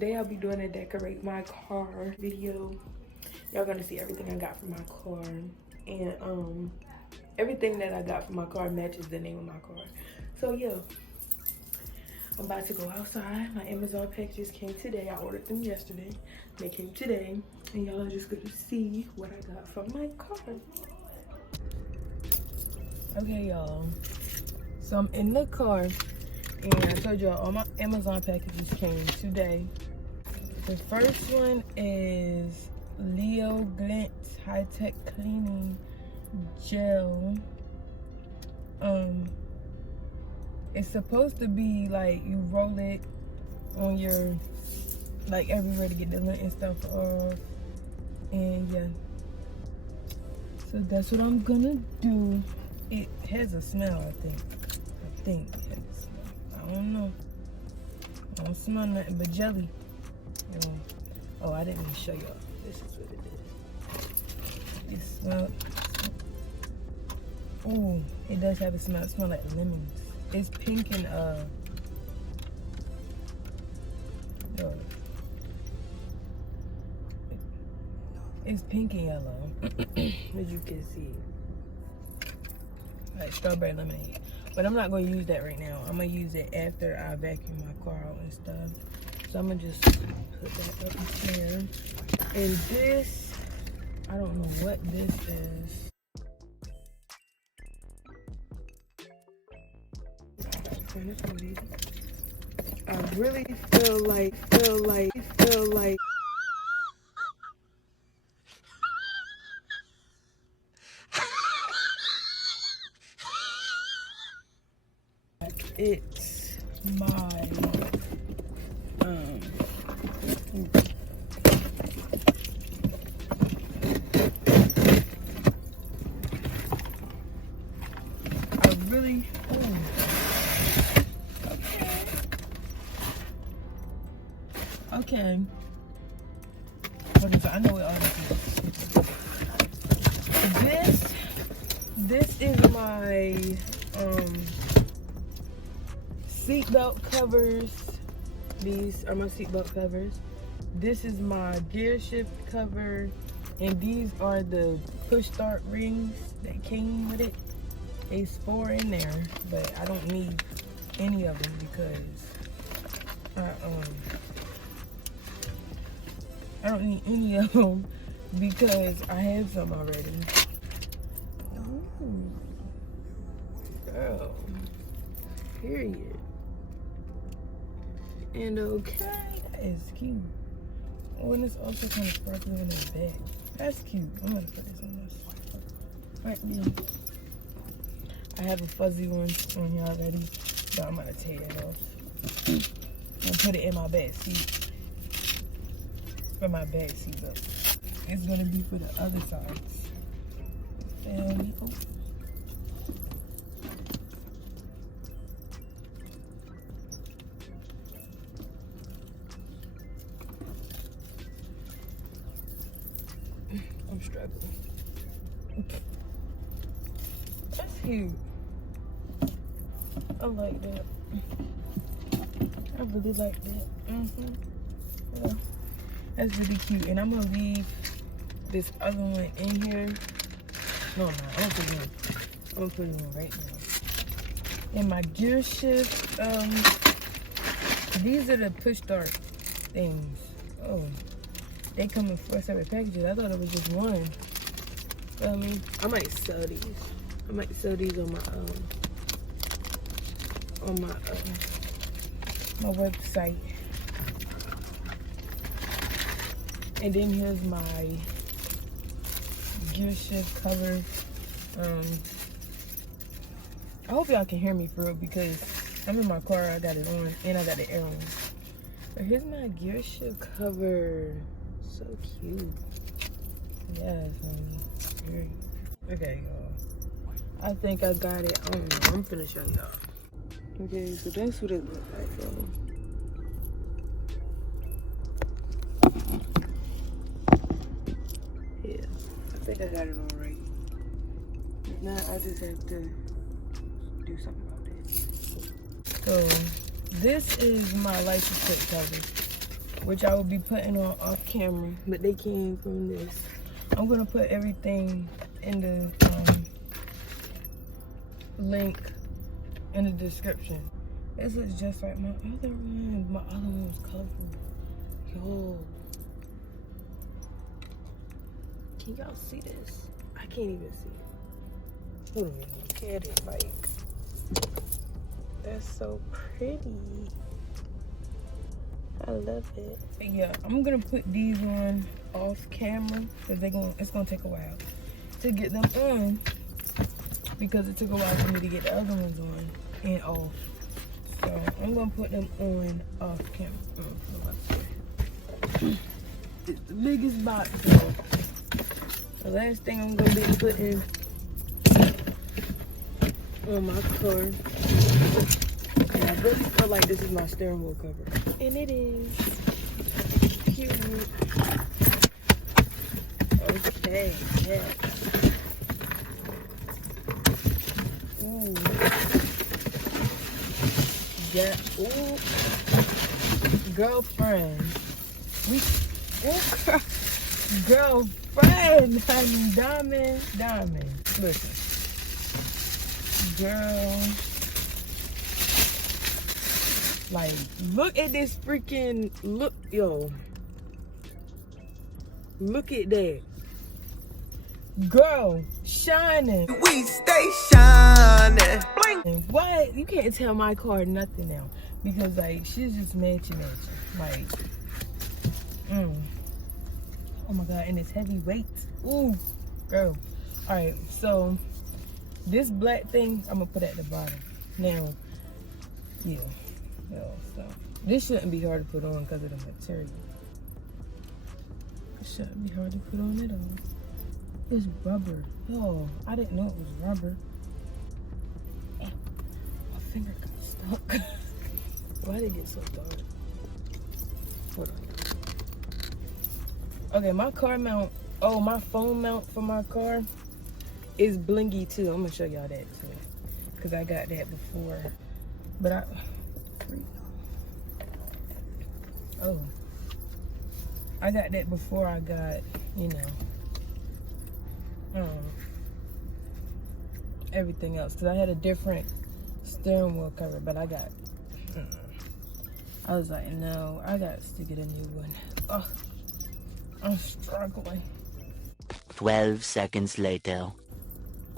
today I'll be doing a decorate my car video. Y'all gonna see everything I got from my car, and everything that I got from my car matches the name of my car. So yeah, I'm about to go outside. My Amazon packages came today. I ordered them yesterday. They came today, and y'all are just gonna see what I got from my car. Okay, y'all. So I'm in the car, and I told y'all all my Amazon packages came today. The first one is Glitz high-tech cleaning gel. It's supposed to be like you roll it on your, like, everywhere to get the lint and stuff off. And yeah, so that's what I'm gonna do. It has a smell, I think it has a smell. I don't know. I don't smell nothing but jelly. Oh, I didn't even show y'all. This is what it is. It smells. Oh, it does have a smell. It smells like lemons. It's pink and it's pink and yellow, as you can see, like strawberry lemonade. But I'm not going to use that right now. I'm going to use it after I vacuum my car out and stuff. So I'm going to just put that up there. And this, I don't know what this is. I really feel like it's my okay. What is it? I know what all this is. This is my seatbelt covers. These are my seatbelt covers. This is my gear shift cover, and these are the push start rings that came with it. There's 4 in there, but I don't need any of them because I don't need any of them because I have some already. Ooh, girl, period. And okay, that is cute. Oh, and it's also kind of sparkly on the back. That's cute. I'm gonna put this on this right there. I have a fuzzy one on here already, so I'm gonna take it off and put it in my back seat. For my back seat, but it's gonna be for the other sides. And oh. I'm struggling. That's cute. I like that. I really like that. Yeah. That's really cute. And I'm gonna leave this other one in here. No, I'm not. I'm gonna put it in right now. And my gear shift, these are the push start things. Oh, they come in 4 separate packages. I thought it was just one. I mean, I might sell these. I might sell these on my website. And then here's my gear shift cover. I hope y'all can hear me for real because I'm in my car. I got it on and I got the air on. But here's my gear shift cover. So cute. Yes, honey. Okay, y'all. I think I got it. I don't know. I'm finna show y'all. Okay, so that's what it looks like, y'all. Yeah, I think I got it all right. Now I just have to do something about it. So this is my license plate cover. which I will be putting on off camera, but they came from this. I'm gonna put everything in the link in the description. This is just like my other one. My other one was covered. Yo. Can y'all see this? I can't even see it. Hold on, look at it. Like, that's so pretty. I love it. But yeah, I'm gonna put these on off camera because it's gonna take a while to get them on, because it took a while for me to get the other ones on and off. So I'm gonna put them on off camera. It's the biggest box though. The last thing I'm gonna be putting on my car. And I really feel like this is my steering wheel cover. And it is. Cute. Okay, yeah. Ooh. Yeah, ooh. Girlfriend. Girlfriend, honey. Diamond. Listen. Girl. Like, look at this freaking, yo. Look at that. Girl, shining. We stay shining. What? You can't tell my car nothing now. Because, like, she's just matching. Like, oh my God, and it's heavy weight. Ooh, girl. All right, so this black thing, I'm gonna put at the bottom. Now, yeah. So this shouldn't be hard to put on because of the material. It shouldn't be hard to put on at all. It's rubber. Yo, I didn't know it was rubber. My finger got stuck. Why did it get so dark? Hold on. Okay, my car mount. Oh, my phone mount for my car is blingy too. I'm gonna show y'all that too, because I got that before. But I got that before I got, everything else, because I had a different steering wheel cover, but I was like, no, I got to get a new one. Oh, I'm struggling. 12 seconds later.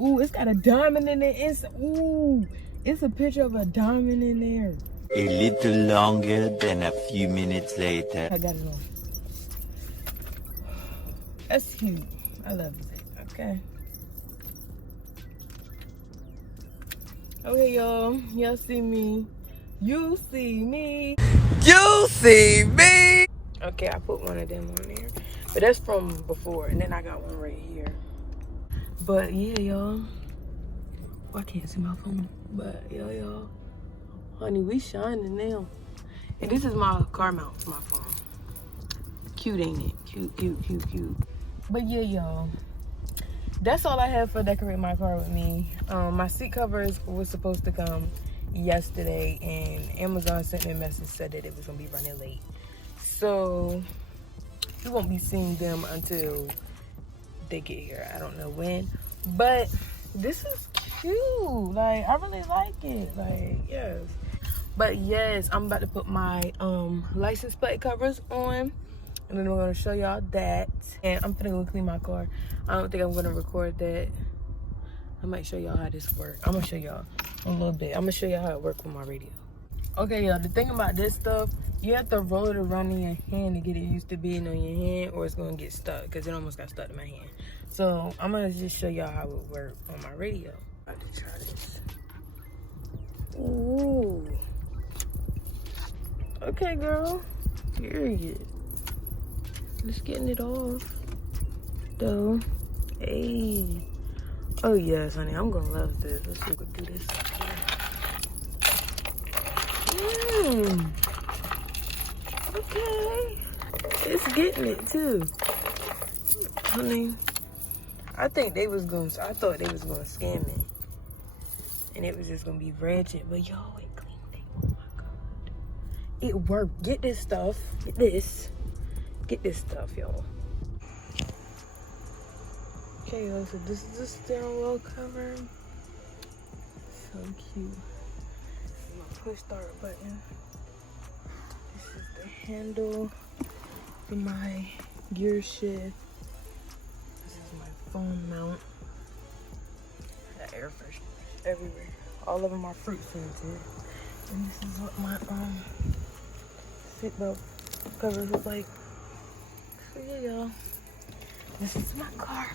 Ooh, it's got a diamond in it. It's a picture of a diamond in there. A little longer than a few minutes later. I got it on. That's cute. I love it. Okay. Okay, y'all. Y'all see me. You see me. You see me. Okay, I put one of them on there. But that's from before. And then I got one right here. But yeah, y'all. Oh, I can't see my phone. But yeah, y'all. Honey, we shining now. And this is my car mount for my phone. Cute, ain't it? Cute. But yeah, y'all. That's all I have for decorate my car with me. My seat covers was supposed to come yesterday, and Amazon sent me a message, said that it was gonna be running late. So you won't be seeing them until they get here. I don't know when. But this is cute. Like, I really like it. Like, yes. But yes, I'm about to put my license plate covers on, and then we're gonna show y'all that. And I'm finna go clean my car. I don't think I'm gonna record that. I might show y'all how this works. I'm gonna show y'all a little bit. I'm gonna show y'all how it works with my radio. Okay, y'all, the thing about this stuff, you have to roll it around in your hand to get it used to being on your hand, or it's gonna get stuck, because it almost got stuck in my hand. So I'm gonna just show y'all how it works on my radio. I'm about to try this. Ooh. Okay, girl. Period. Just getting it off, though. Hey. Oh yes, honey. I'm gonna love this. Let's see if we can do this. Okay. It's getting it too, honey. I thought they was gonna scam me, and it was just gonna be ratchet. But yo, it cleaned it. Oh my God. it worked. Get this stuff. Get this. Get this stuff, y'all. Okay, y'all, so this is the steering wheel cover. So cute. My push start button. This is the handle for my gear shift. This is my phone mount. Got air fresheners everywhere. All of them are fruit scented. And this is what my seatbelt cover looks like. So yeah, y'all. This is my car.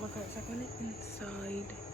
My car's like on the inside.